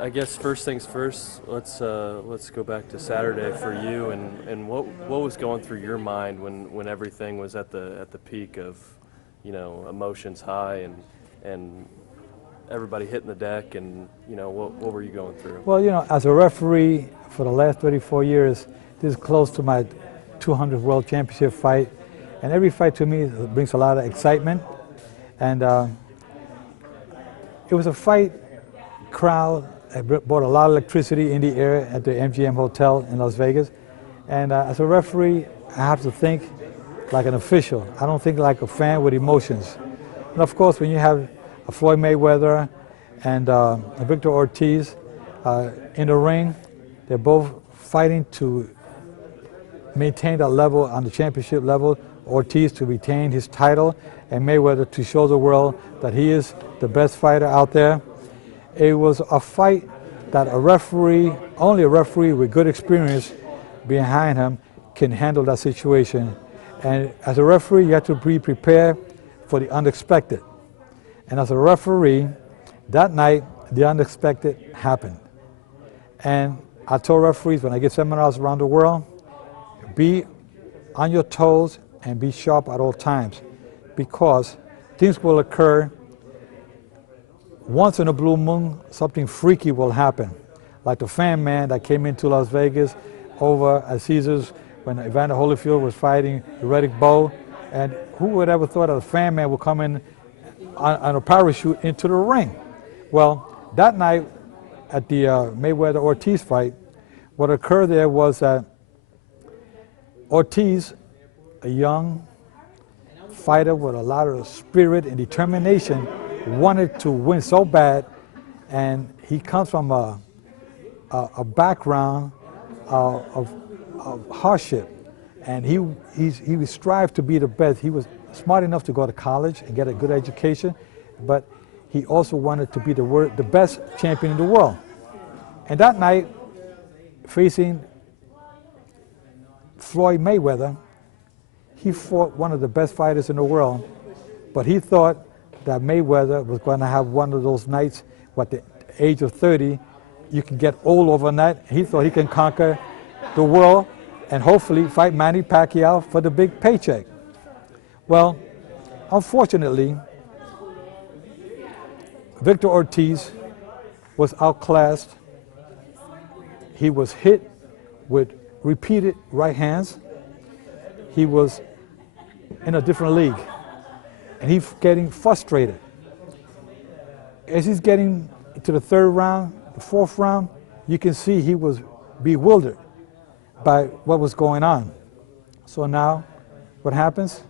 I guess first things first. Let's go back to Saturday for you, and what was going through your mind when everything was at the peak of, emotions high and everybody hitting the deck, and what were you going through? Well, as a referee for the last 34 years, this is close to my 200th World Championship fight, and every fight to me brings a lot of excitement, and it was a fight crowd. It brought a lot of electricity in the air at the MGM Hotel in Las Vegas, and as a referee, I have to think like an official. I don't think like a fan with emotions. And of course, when you have a Floyd Mayweather and Victor Ortiz in the ring, they're both fighting to maintain that level on the championship level. Ortiz to retain his title, and Mayweather to show the world that he is the best fighter out there. It was a fight that only a referee with good experience behind him can handle that situation. And as a referee, you have to be prepared for the unexpected. And as a referee, that night, the unexpected happened. And I told referees when I give seminars around the world, be on your toes and be sharp at all times, because things will occur. Once in a blue moon, something freaky will happen. Like the fan man that came into Las Vegas over at Caesars when Evander Holyfield was fighting Riddick Bowe. And who would ever thought that a fan man would come in on a parachute into the ring? Well, that night at the Mayweather-Ortiz fight, what occurred there was that Ortiz, a young fighter with a lot of spirit and determination, wanted to win so bad, and he comes from a background of hardship, and he strived to be the best. He was smart enough to go to college and get a good education, but he also wanted to be the best champion in the world. And that night, facing Floyd Mayweather, he fought one of the best fighters in the world, but he thought that Mayweather was going to have one of those nights, at the age of 30, you can get old overnight. He thought he can conquer the world and hopefully fight Manny Pacquiao for the big paycheck. Well, unfortunately, Victor Ortiz was outclassed. He was hit with repeated right hands. He was in a different league, and he's getting frustrated. As he's getting to the third round, the fourth round, you can see he was bewildered by what was going on. So now, what happens?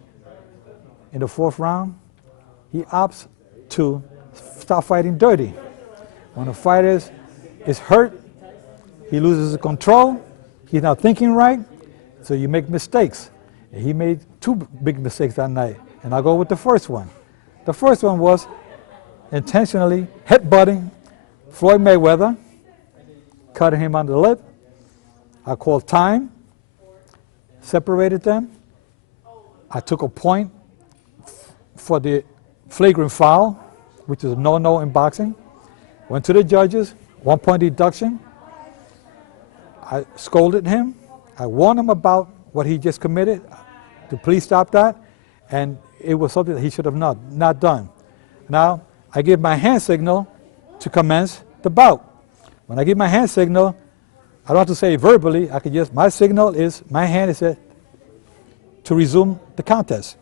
In the fourth round, he opts to start fighting dirty. When a fighter is hurt, he loses control, he's not thinking right, so you make mistakes. And he made two big mistakes that night, and I'll go with the first one. The first one was intentionally headbutting Floyd Mayweather, cutting him on the lip. I called time, separated them. I took a point for the flagrant foul, which is a no-no in boxing. Went to the judges, 1 point deduction. I scolded him. I warned him about what he just committed, to please stop that, and it was something that he should have not done. Now, I give my hand signal to commence the bout. When I give my hand signal, I don't have to say it verbally, I can just, my signal is, my hand is to resume the contest.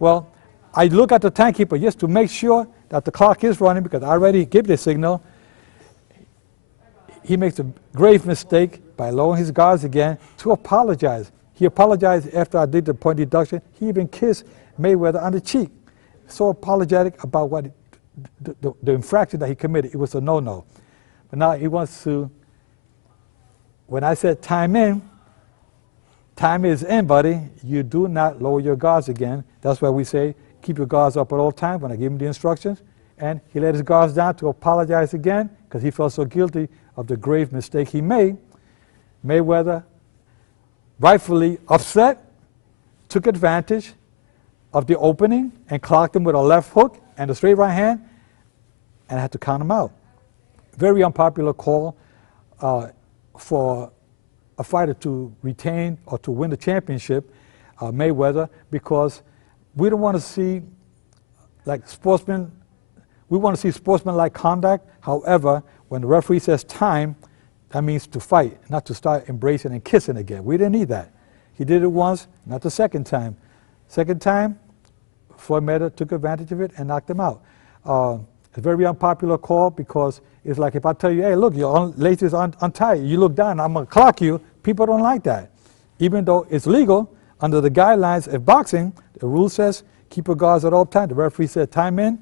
Well, I look at the timekeeper just to make sure that the clock is running, because I already gave the signal. He makes a grave mistake by lowering his guards again to apologize. He apologized after I did the point deduction. He even kissed Mayweather on the cheek. So apologetic about what the infraction that he committed. It was a no-no. But now he wants to, when I said time is in, buddy. You do not lower your guards again. That's why we say keep your guards up at all times when I give him the instructions. And he let his guards down to apologize again because he felt so guilty of the grave mistake he made. Mayweather, rightfully upset, took advantage of the opening and clocked him with a left hook and a straight right hand, and I had to count him out. very unpopular call for a fighter to retain or to win the championship, Mayweather, because we don't want to see like sportsmen. We want to see sportsmanlike conduct. However, when the referee says time, that means to fight, not to start embracing and kissing again. We didn't need that. He did it once, not the second time. Second time, Floyd Mayweather took advantage of it and knocked him out. It's a very unpopular call because it's like if I tell you, hey, look, your laces untied, you look down, I'm going to clock you. People don't like that. Even though it's legal, under the guidelines of boxing, the rule says keep your guards at all times. The referee said time in,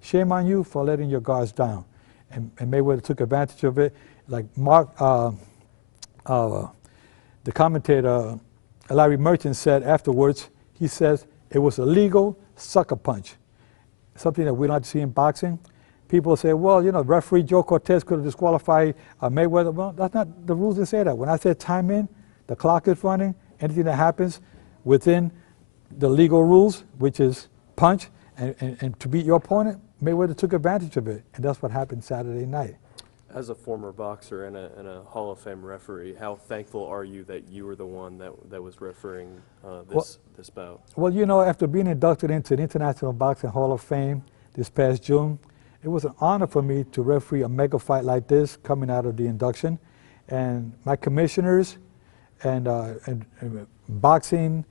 shame on you for letting your guards down. And Mayweather took advantage of it. Like Mark, the commentator, Larry Merchant said afterwards, he says it was a legal sucker punch, something that we don't like to see in boxing. People say, well, you know, referee Joe Cortez could have disqualified Mayweather. Well, that's not, the rules didn't say that. When I said time in, the clock is running, anything that happens within the legal rules, which is punch, and to beat your opponent, Mayweather took advantage of it, and that's what happened Saturday night. As a former boxer and a Hall of Fame referee, how thankful are you that you were the one that was refereeing this bout? Well, you know, after being inducted into the International Boxing Hall of Fame this past June, it was an honor for me to referee a mega fight like this coming out of the induction. And my commissioners and boxing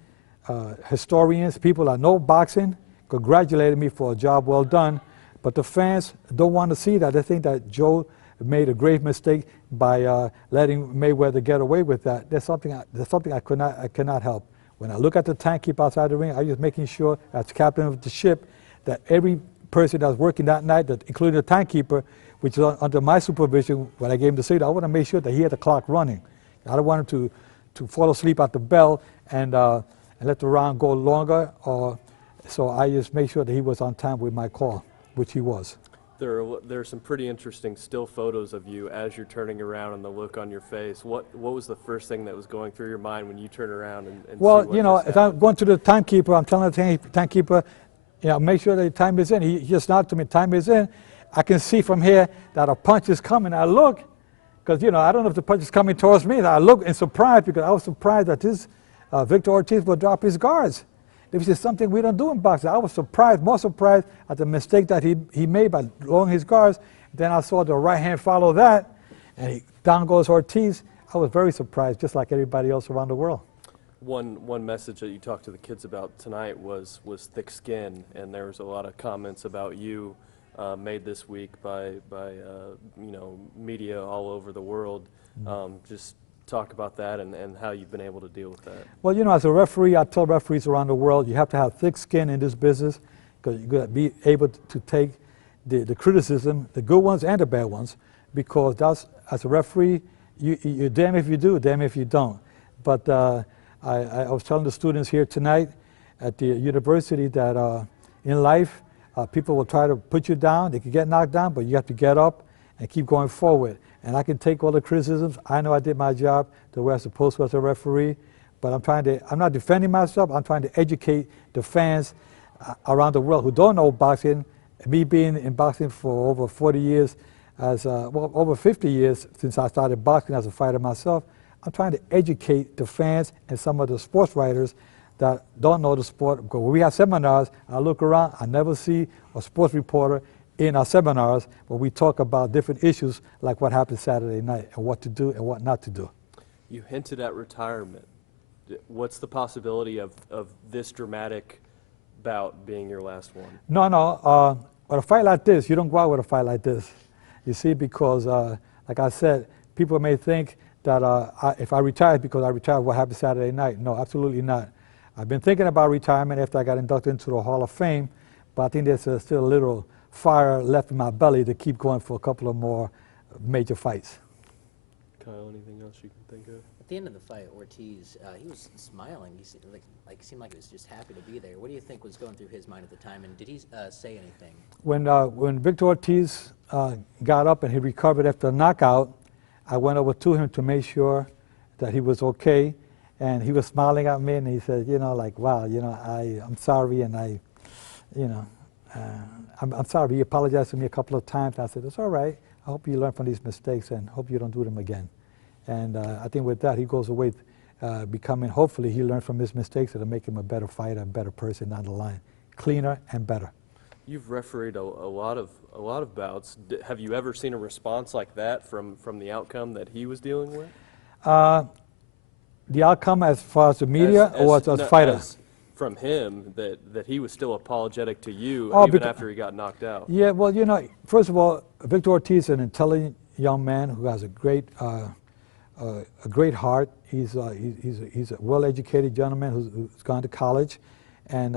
historians, people that know boxing, congratulated me for a job well done. But the fans don't want to see that. They think that Joe made a grave mistake by letting Mayweather get away with that. There's something I cannot help. When I look at the timekeeper outside the ring, I'm just making sure, as captain of the ship, that every person that was working that night, including the timekeeper, which is under my supervision, when I gave him the signal, I want to make sure that he had the clock running. I don't want him to fall asleep at the bell and let the round go longer. So I just make sure that he was on time with my call, which he was. There are some pretty interesting still photos of you as you're turning around and the look on your face. What was the first thing that was going through your mind when you turn around and well, see what you know, just if I'm going to the timekeeper, I'm telling the timekeeper, you know, make sure that the time is in. He just nodded to me, time is in. I can see from here that a punch is coming. I look, because, you know, I don't know if the punch is coming towards me. I look in surprise because I was surprised that this Victor Ortiz would drop his guards. This is something we don't do in boxing. I was surprised, more surprised at the mistake that he made by lowering his guards. Then I saw the right hand follow that, and down goes Ortiz. I was very surprised, just like everybody else around the world. One message that you talked to the kids about tonight was thick skin, and there was a lot of comments about you made this week by you know, media all over the world. Just talk about that and how you've been able to deal with that. Well, you know, as a referee, I tell referees around the world, you have to have thick skin in this business because you've got to be able to take the criticism, the good ones and the bad ones, because that's, as a referee, you're damn if you do, damn if you don't. But I was telling the students here tonight at the university that in life, people will try to put you down. They can get knocked down, but you have to get up and keep going forward. And I can take all the criticisms. I know I did my job the way I was supposed to as a referee, but I'm not defending myself. I'm trying to educate the fans around the world who don't know boxing. Me being in boxing for over 40 years, well, over 50 years since I started boxing as a fighter myself, I'm trying to educate the fans and some of the sports writers that don't know the sport. Because when we have seminars, I look around, I never see a sports reporter in our seminars where we talk about different issues like what happened Saturday night and what to do and what not to do. You hinted at retirement. What's the possibility of this dramatic bout being your last one? No. With a fight like this, you don't go out with a fight like this. You see, because like I said, people may think that if I retire because I retired what happened Saturday night. No, absolutely not. I've been thinking about retirement after I got inducted into the Hall of Fame, but I think there's still a little fire left in my belly to keep going for a couple of more major fights. Kyle, anything else you can think of? At the end of the fight, Ortiz, he was smiling. He seemed like he was just happy to be there. What do you think was going through his mind at the time, and did he say anything? When Victor Ortiz got up and he recovered after a knockout, I went over to him to make sure that he was okay, and he was smiling at me, and he said, you know, like, wow, you know, I'm sorry, and you know, I'm sorry. He apologized to me a couple of times. I said, it's all right. I hope you learn from these mistakes and hope you don't do them again. And I think with that, he goes away becoming, hopefully he learned from his mistakes that'll make him a better fighter, a better person down the line, cleaner and better. You've refereed a lot of bouts. Have you ever seen a response like that from the outcome that he was dealing with? The outcome as far as the media or as a fighter? From him, that he was still apologetic to you even after he got knocked out. Yeah, well, you know, first of all, Victor Ortiz is an intelligent young man who has a great heart. He's a well-educated gentleman who's gone to college, and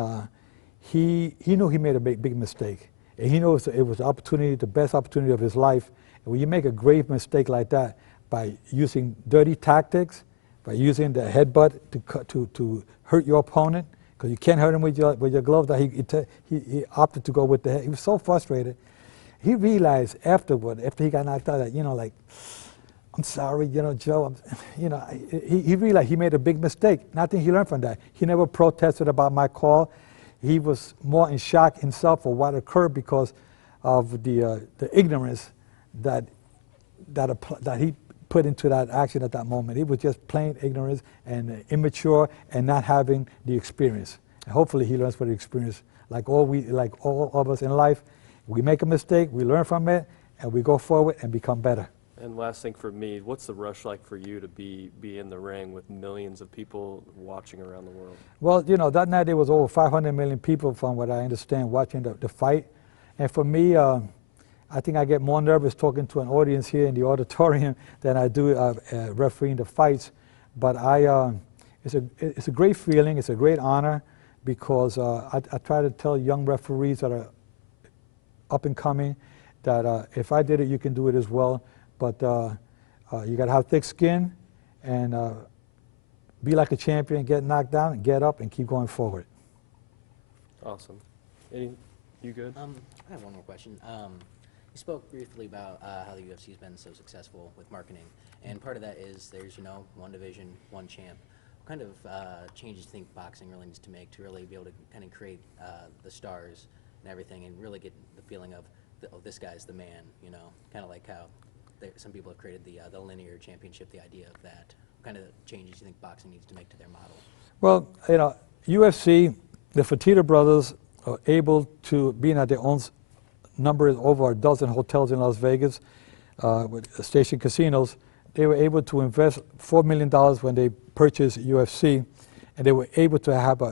he knew he made a big mistake. And he knows it was the opportunity, the best opportunity of his life. And when you make a grave mistake like that by using dirty tactics, by using the headbutt to hurt your opponent, because you can't hurt him with your glove, that he opted to go with the head. He was so frustrated. He realized afterward, after he got knocked out, that, you know, like, I'm sorry, you know, Joe, he realized he made a big mistake. And I think he learned from that. He never protested about my call. He was more in shock himself for what occurred because of the ignorance that he put into that action at that moment. He was just plain ignorance and immature and not having the experience. And hopefully he learns from the experience. Like all of us in life, we make a mistake, we learn from it, and we go forward and become better. And last thing for me, what's the rush like for you to be in the ring with millions of people watching around the world? Well, you know, that night there was over 500 million people, from what I understand, watching the fight. And for me, I think I get more nervous talking to an audience here in the auditorium than I do refereeing the fights. But it's a great feeling, it's a great honor, because I try to tell young referees that are up and coming that if I did it, you can do it as well. But you got to have thick skin and be like a champion, get knocked down, and get up and keep going forward. Awesome. You good? I have one more question. You spoke briefly about how the UFC's been so successful with marketing, and part of that is there's, you know, one division, one champ. What kind of changes do you think boxing really needs to make to really be able to kind of create the stars and everything, and really get the feeling of, oh, this guy's the man, you know, kind of like how some people have created the linear championship, the idea of that. What kind of changes do you think boxing needs to make to their model? Well, you know, UFC, the Fertitta brothers are able to, being at their own number over a dozen hotels in Las Vegas with station casinos, they were able to invest $4 million when they purchased UFC, and they were able to have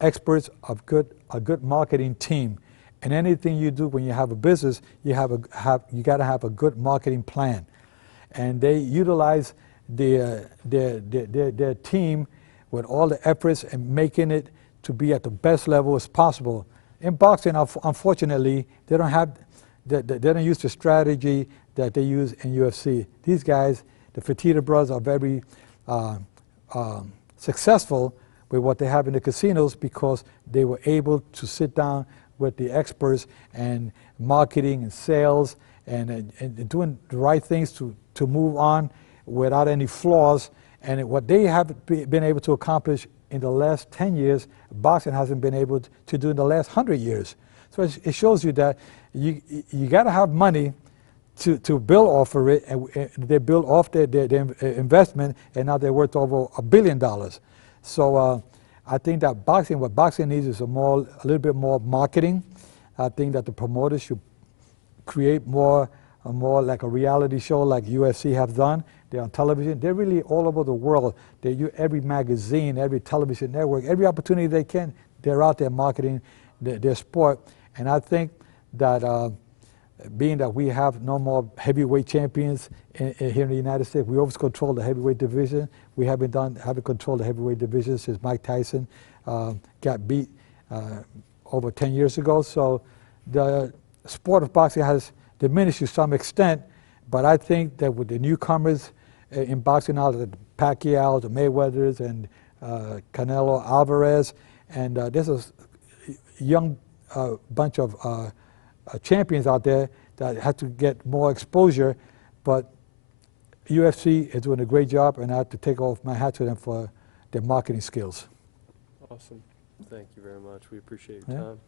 experts of a good marketing team. And anything you do when you have a business, you got to have a good marketing plan. And they utilize their team with all the efforts and making it to be at the best level as possible. In boxing, unfortunately, they don't use the strategy that they use in UFC. These guys, the Fertitta brothers, are very successful with what they have in the casinos because they were able to sit down with the experts and marketing and sales and doing the right things to move on without any flaws. And what they have been able to accomplish in the last 10 years, boxing hasn't been able to do in the last 100 years. So it shows you that you got to have money to build off of it, and they build off their investment, and now they're worth over $1 billion. So I think that what boxing needs is a little bit more marketing. I think that the promoters should create more like a reality show like UFC have done. They're on television. They're really all over the world. Every magazine, every television network, every opportunity they can, they're out there marketing their sport. And I think that being that we have no more heavyweight champions here in the United States, we always control the heavyweight division. We haven't controlled the heavyweight division since Mike Tyson got beat over 10 years ago. So the sport of boxing has diminished to some extent, but I think that with the newcomers in boxing now, the Pacquiao, the Mayweathers, and Canelo Alvarez, and there's a young bunch of champions out there that have to get more exposure, but UFC is doing a great job, and I have to take off my hat to them for their marketing skills. Awesome. Thank you very much. We appreciate your time.